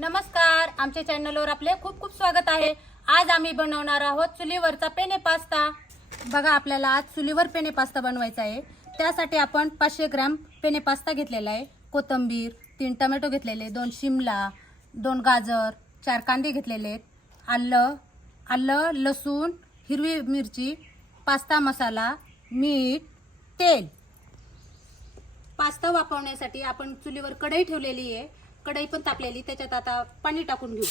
नमस्कार आमच्या चॅनलवर आपले खूप खूप स्वागत आहे. आज आम्ही बनवणार आहोत चुलीवरचा पेने पास्ता. बघा आपल्याला आज चुलीवर पेने पास्ता बनवायचा आहे. त्यासाठी आपण पाचशे ग्रॅम पेने पास्ता घेतलेला आहे. कोथिंबीर तीन टमॅटो घेतलेले दोन शिमला दोन गाजर चार कांदे घेतलेले आहेत. आलं आलं लसूण हिरवी मिरची पास्ता मसाला मीठ तेल. पास्ता वापरण्यासाठी आपण चुलीवर कढई ठेवलेली आहे. कढई पण तापलेली त्याच्यात आता पाणी टाकून घेऊ.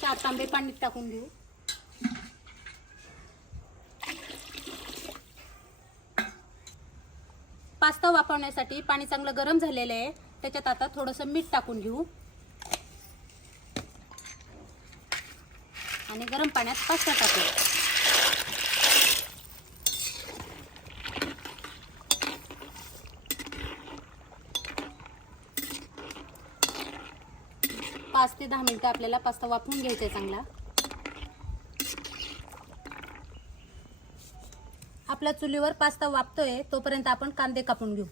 चार तांबे पाणी टाकून घेऊ. पास्ता वापरण्यासाठी पाणी चांगलं गरम झालेलं आहे त्याच्यात आता थोडंसं मीठ टाकून घेऊ. आणि गरम पाण्यात पास्ता टाकू पाच ते दहा मिनिटं आपल्याला पास्ता वापरून घ्यायचा आहे चांगला. आपल्या चुलीवर पास्ता वापतोय तोपर्यंत आपण कांदे कापून घेऊ.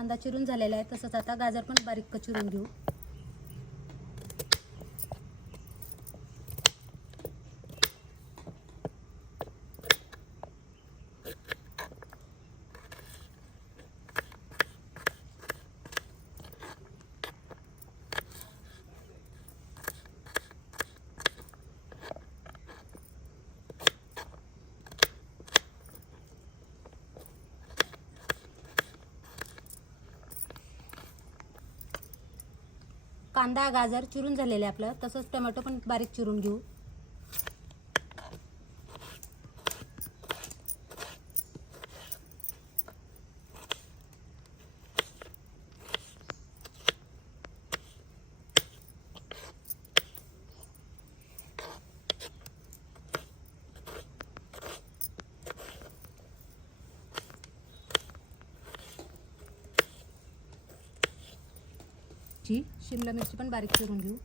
कांदा चिरून झालेला आहे. तसंच आता गाजर पण बारीक चिरून घेऊ. कांदा गाजर चिरून झालेले आपलं. तसंच टोमॅटो पण बारीक चिरून घेऊ. मिरची शिमला मिरची पण बारीक चिरून घेऊ.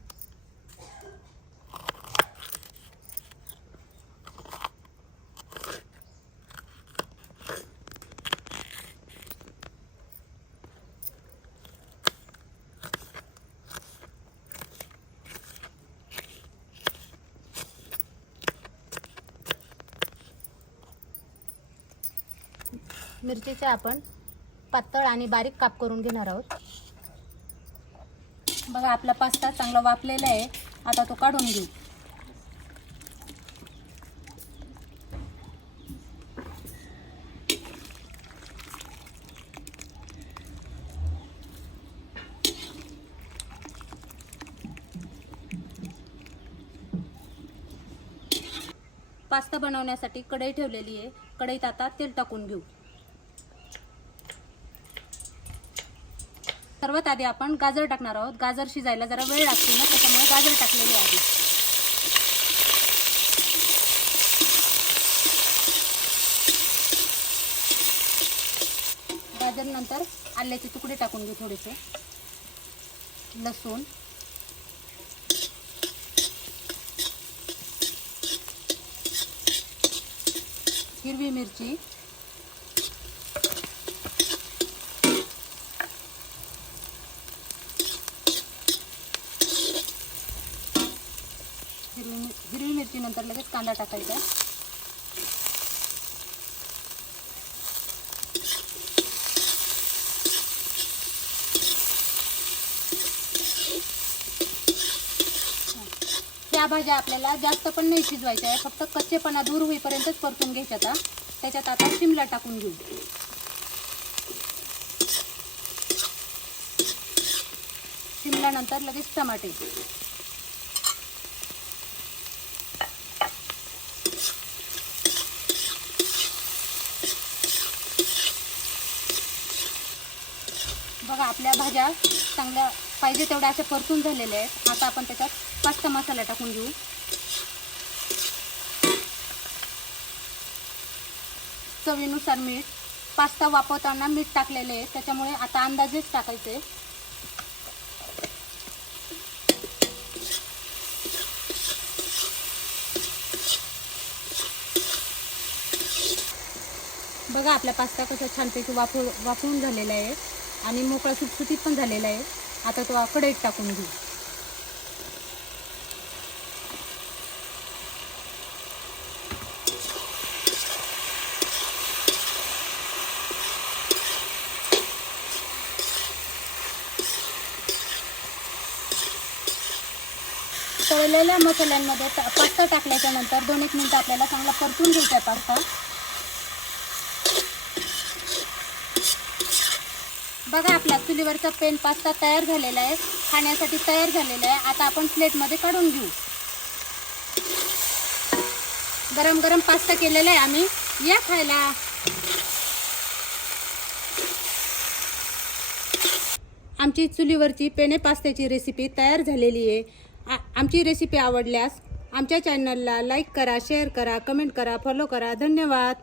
मिरचीचे आपण पातळ आणि बारीक काप करून घेणार आहोत. बघा आपला पास्ता चांगला वापलेला आहे. आता तो काढून घेऊ. पास्ता बनवण्यासाठी कढई ठेवलेली आहे. कढईत आता तेल टाकून घेऊ. सर्वात आधी आपण गाजर टाकणार आहोत. गाजर शिजायला जरा वेळ लागते ना त्याच्यामुळे गाजर टाकलेली आहे. आधी गाजर नंतर आल्याचे तुकडे टाकून घेऊ थोडेसे. लसूण. हिरवी मिरची हिरवी मिर- हिरवी मिरची नंतर लगेच कांदा टाकायचा. त्या भाज्या आपल्याला जास्त पण नाही शिजवायच्या आहे फक्त कच्चेपणा दूर होईपर्यंतच परतून घ्यायच्या आता त्याच्यात आता शिमला टाकून घेऊ. शिमल्यानंतर लगेच टमाटे. आपल्या भाज्या चांगल्या पाहिजे तेवढ्या अशा परतून झालेल्या आहेत. आता आपण त्याच्यात पास्ता मसाला टाकून घेऊ. चवीनुसार मीठ पास्ता वापरताना मीठ टाकलेले आहे त्याच्यामुळे आता अंदाजेच टाकायचे. बघा आपला पास्ता कसा छानपैकी वापर वापरून झालेला आहे. आणि मोकळा सुटसुटीत पण झालेला आहे. आता तो कढईत टाकून घेऊ. तळलेल्या मसाल्यांमध्ये पास्ता टाकल्याच्या नंतर दोन एक मिनटं आपल्याला चांगला परतून घ्यायचा आहे पास्ता. बघा आपला चुलीवरचा पेन पास्ता तयार झालेला आहे. खाण्यासाठी तयार झालेला आहे. आता आपण प्लेटमध्ये काढून घेऊ. गरम गरम पास्ता केलेला आहे आम्ही. या खायला. आमची चुलीवरची पेने पास्त्याची रेसिपी तयार झालेली आहे. आ- आमची रेसिपी आवडल्यास आमच्या चॅनलला लाईक करा शेअर करा कमेंट करा फॉलो करा. धन्यवाद.